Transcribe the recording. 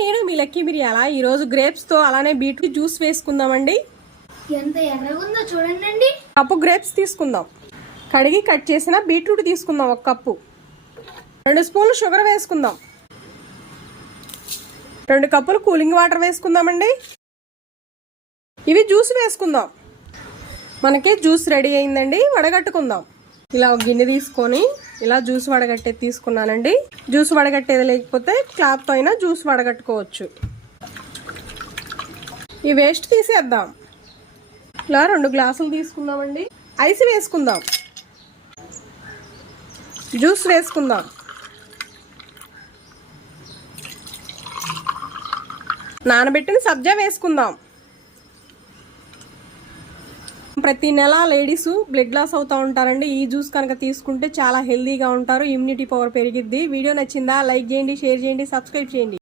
నేను మీ లక్కీ మిరియాల ఈరోజు గ్రేప్స్తో అలానే బీట్రూట్ జ్యూస్ వేసుకుందామండి. ఎంత ఎర్రగుందో చూడండి. కప్పు గ్రేప్స్ తీసుకుందాం. కడిగి కట్ చేసిన బీట్రూట్ తీసుకుందాం 1 కప్పు. 2 స్పూన్లు షుగర్ వేసుకుందాం. 2 కప్పులు కూలింగ్ వాటర్ వేసుకుందామండి. ఇవి జ్యూస్ వేసుకుందాం. మనకి జ్యూస్ రెడీ అయిందండి. వడగట్టుకుందాం. ఇలా ఒక గిన్నె తీసుకొని ఇలా జ్యూస్ వడగట్టేది తీసుకున్నానండి. జ్యూస్ వడగట్టేది లేకపోతే క్లాత్తో అయినా జ్యూస్ వడగట్టుకోవచ్చు. ఈ వేస్ట్ తీసేద్దాం. ఇలా 2 గ్లాసులు తీసుకుందామండి. ఐస్ వేసుకుందాం. జ్యూస్ వేసుకుందాం. నానబెట్టిన సబ్జా వేసుకుందాం. ప్రతి నెల లేడీస్ బ్లడ్ లాస్ అవుతూ ఉంటారండి. ఈ జ్యూస్ కనుక తీసుకుంటే చాలా హెల్దీగా ఉంటారు. ఇమ్యూనిటీ పవర్ పెరిగిద్ది. వీడియో నచ్చిందా? లైక్ చేయండి, షేర్ చేయండి, సబ్స్క్రైబ్ చేయండి.